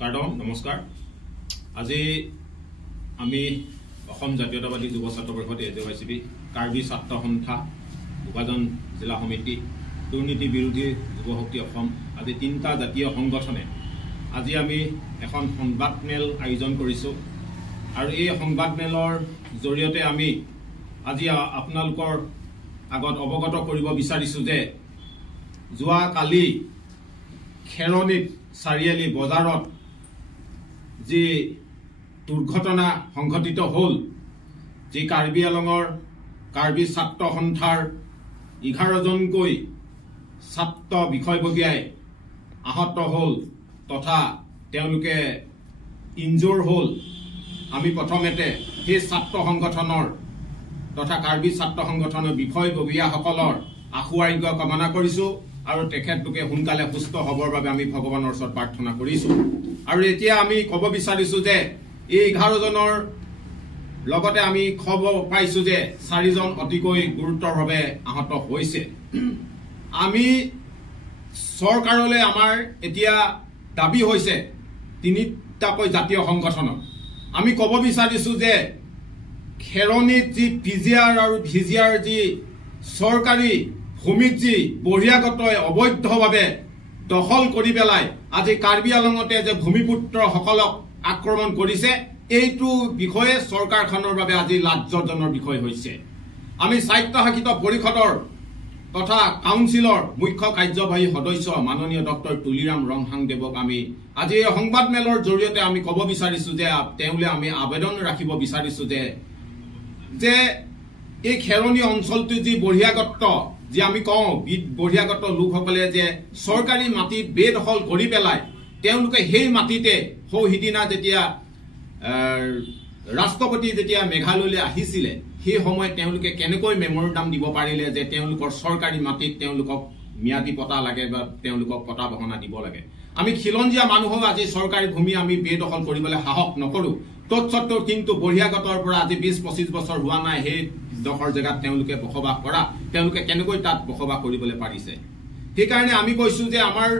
কাৰ্ডম নমস্কাৰ। আজি আমি অসম জাতীয়তাবাদী যুৱ ছাত্ৰ পৰিষদ AJYCB কাৰ্বি ছাত্ৰ সন্থা বোকাজান জিলা সমিতি দুৰ্নীতি বিৰোধী যুৱ শক্তি অসম আদি তিনিটা জাতীয় সংগঠনে আজি আমি এখন সংবাদমেল আয়োজন কৰিছো আৰু এই সংবাদমেলৰ জৰিয়তে আমি আজি আপোনালোকৰ আগত অৱগত কৰিব বিচাৰিছো যে যোৱা কালি খেৰণীত চাৰিআলি বজাৰত যি দুৰ্ঘটনা সংঘটিত হল, যি কাৰ্বি আলঙৰ কাৰ্বি ছাত্ৰ সন্থাৰ 11জনকৈ ছাত্ৰ বিষয়ববীয়াই আহত হল তথা তেওঁলোকে ইনজুৰ হল। আমি প্ৰথমতে সেই ছাত্ৰ সংগঠনৰ তথা কাৰ্বি ছাত্ৰ সংগঠনৰ বিষয়ববীয়াসকলৰ আশু আৰোগ্য কামনা কৰিছো আৰু তেখেতলোকে সোনকালে সুস্থ হবৰ বাবে আমি ভগৱানৰ ওচৰত প্ৰাৰ্থনা কৰিছো। আৰু এতিয়া আমি ক'ব বিচাৰিছো যে এই 11জনৰ লগতে আমি খবৰ পাইছো যে 4জন অতিকৈ গুৰুতৰভাৱে আহত হৈছে। আমি চৰকাৰলৈ আমাৰ এতিয়া দাবী হৈছে তিনিটাকৈ জাতীয় সংগঠনৰ আমি ক'ব বিচাৰিছো যে খেৰণীত যি পিজিআৰ আৰু ভিজিআৰ যি চৰকাৰী ভূমিত যি বহিৰাগতই অবৈধভাৱে দখল কৰি পেলাই আজি কাৰ্বি আলঙতে যে ভূমিপুত্ৰসকলক আক্ৰমণ কৰিছে, এইটো বিষয়ে চৰকাৰখনৰ বাবে আজি লাজ্জজনক বিষয় হৈছে। আমি স্বায়ত্তশাসিত পৰিষদৰ তথা কাউন্সিলৰ মুখ্য কাৰ্যবাহী সদস্য মাননীয় ডক্টৰ তুলিৰাম ৰংহাংদেৱক আমি আজি এই সংবাদমেলৰ জৰিয়তে আমি ক'ব বিচাৰিছো যে তেওঁলৈ আমি আবেদন ৰাখিব বিচাৰিছো যে এই খেৰণী অঞ্চলটো যি বহিৰাগত যি আমি কওঁ বহিৰাগত লোকসকলে যে চৰকাৰী মাটিত বেদখল কৰি পেলাই তেওঁলোকে সেই মাটিতে সিদিনা যেতিয়া ৰাষ্ট্ৰপতি যেতিয়া মেঘালয়লৈ আহিছিলে সেই সময়ত তেওঁলোকে কেনেকৈ মেমৰেণ্ডাম দিব পাৰিলে যে তেওঁলোকৰ চৰকাৰী মাটিত তেওঁলোকক ম্যাদী পতা লাগে বা তেওঁলোকক পতা বহনা দিব লাগে। আমি খিলঞ্জীয়া মানুহক আজি চৰকাৰী ভূমি আমি বেদখল কৰিবলৈ সাহস নকৰো। তৎসত্ত্বেও কিন্তু বহিৰাগতৰ পৰা আজি 20-25 বছৰ হোৱা নাই সেই ডখৰ জেগাত তেওঁলোকে বসবাস কৰা, তেওঁলোকে কেনেকৈ তাত বসবাস কৰিবলৈ পাৰিছে। সেইকাৰণে আমি কৈছো যে আমাৰ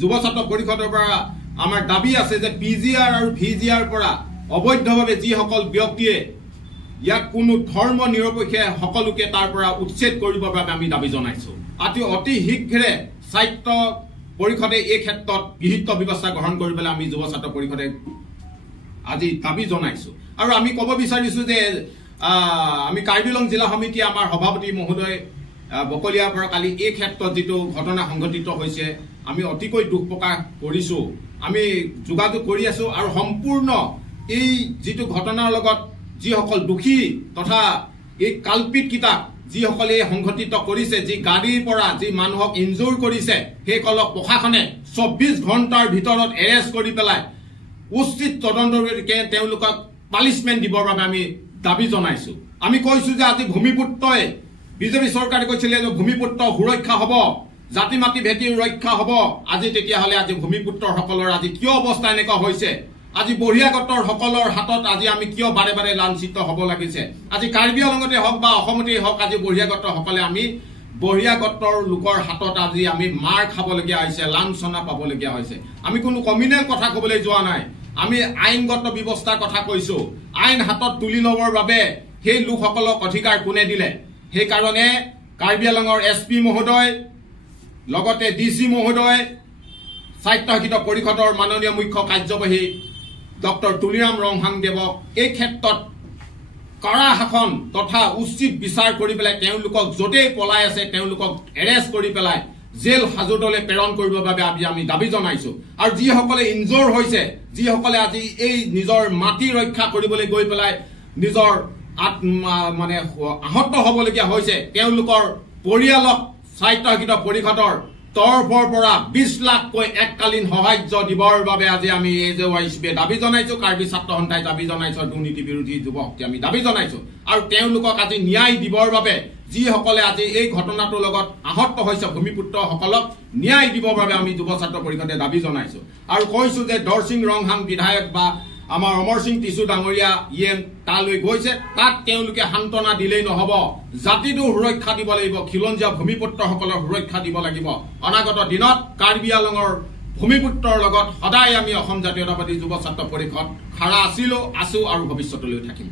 যুৱ ছাত্ৰ পৰিষদৰ পৰা আমাৰ দাবী আছে যে পিজিআৰ আৰু ভিজিআৰ পৰা অবৈধভাৱে যিসকল ব্যক্তিয়ে ইয়াক কোনো ধৰ্ম নিৰপেক্ষে সকলোকে তাৰ পৰা উচ্ছেদ কৰিবৰ বাবে আমি দাবী জনাইছো। অতি শীঘ্ৰে স্বায়ত্ত পৰিষদে এই ক্ষেত্ৰত বিহিত ব্যৱস্থা গ্ৰহণ কৰিবলৈ আমি যুৱ ছাত্ৰ পৰিষদে আজি দাবী জনাইছো। আৰু আমি ক'ব বিচাৰিছো যে আমি কাৰ্বি আংলং জিলা সমিতি আমাৰ সভাপতি মহোদয় বকলিয়াৰ পৰা কালি এই ক্ষেত্ৰত যিটো ঘটনা সংঘটিত হৈছে আমি অতিকৈ দুখ প্ৰকাশ কৰিছো। আমি যোগাযোগ কৰি আছো আৰু সম্পূৰ্ণ এই যিটো ঘটনাৰ লগত যিসকল দোষী তথা এই কালপিত কিতাপ যিসকলে সংঘটিত কৰিছে, যি গাড়ীৰ পৰা যি মানুহক ইনজুৰ কৰিছে, সেইসকলক প্ৰশাসনে 24 ঘণ্টাৰ ভিতৰত এৰেষ্ট কৰি পেলাই উচিত তদন্তকে তেওঁলোকক পানিছমেণ্ট দিবৰ বাবে আমি দাবী জনাইছো। আমি কৈছো যে আজি ভূমিপুত্ৰই বিজেপি চৰকাৰে কৈছিলে যে ভূমিপুত্ৰ সুৰক্ষা হ'ব, জাতি মাটি ভেটি ৰক্ষা হ'ব। আজি তেতিয়াহ'লে আজি ভূমিপুত্ৰসকলৰ আজি কিয় অৱস্থা এনেকুৱা হৈছে? আজি বহিৰাগতৰ সকলৰ হাতত আজি আমি কিয় বাৰে বাৰে লাঞ্ছিত হ'ব লাগিছে? আজি কাৰ্বি আংলঙতে হওক বা অসমতেই হওক আজি বহিৰাগতসকলে আমি বহিৰাগতৰ লোকৰ হাতত আজি আমি মাৰ খাবলগীয়া হৈছে, লাঞ্ছনা পাবলগীয়া হৈছে। আমি কোনো কমিউনেল কথা ক'বলৈ যোৱা নাই, আমি আইনগত ব্যৱস্থাৰ কথা কৈছো। আইন হাতত তুলি ল'বৰ বাবে সেই লোকসকলক অধিকাৰ কোনে দিলে? সেইকাৰণে কাৰ্বি আংলঙৰ SP মহোদয় লগতে DC মহোদয় স্বায়ত্তশাসিত পৰিষদৰ মাননীয় মুখ্য কাৰ্যবাহী ডক্টৰ তুলিৰাম ৰংহাংদেৱক এই ক্ষেত্ৰত কড়া শাসন তথা উচিত বিচাৰ কৰি পেলাই তেওঁলোকক য'তেই পলাই আছে তেওঁলোকক এৰেষ্ট কৰি পেলাই জেল হাজতলৈ প্ৰেৰণ কৰিবৰ বাবে আমি দাবী জনাইছো। আৰু যিসকলে ইনজুৰ হৈছে, যিসকলে আজি এই নিজৰ মাটি ৰক্ষা কৰিবলৈ গৈ পেলাই নিজৰ মানে আহত হ'বলগীয়া হৈছে, তেওঁলোকৰ পৰিয়ালক স্বায়ত্তশাসিত পৰিষদৰ তৰফৰ পৰা 20 লাখকৈ এককালীন সাহায্য দিবৰ বাবে আজি আমি AJYCB দাবী জনাইছো, কাৰ্বি ছাত্ৰ সন্থাই দাবী জনাইছো, দুৰ্নীতি বিৰোধী যুৱ শক্তি আমি দাবী জনাইছো। আৰু তেওঁলোকক আজি ন্যায় দিবৰ বাবে যিসকলে আজি এই ঘটনাটোৰ লগত আহত হৈছে ভূমিপুত্ৰসকলক ন্যায় দিবৰ বাবে আমি যুৱ ছাত্ৰ পৰিষদে দাবী জনাইছো। আৰু কৈছো যে দৰসিং ৰংহাং বিধায়ক বা আমাৰ অমৰ সিং টিছু ডাঙৰীয়া তালৈ গৈছে, তাত তেওঁলোকে সান্তনা দিলেই নহ'ব, জাতিটো সুৰক্ষা দিব লাগিব, খিলঞ্জীয়া ভূমিপুত্ৰসকলৰ সুৰক্ষা দিব লাগিব। অনাগত দিনত কাৰ্বি আংলঙৰ ভূমিপুত্ৰৰ লগত সদায় আমি অসম জাতীয়তাবাদী যুৱ ছাত্ৰ পৰিষদ খাৰা আছিলোঁ, আছো আৰু ভৱিষ্যতলৈ থাকিম।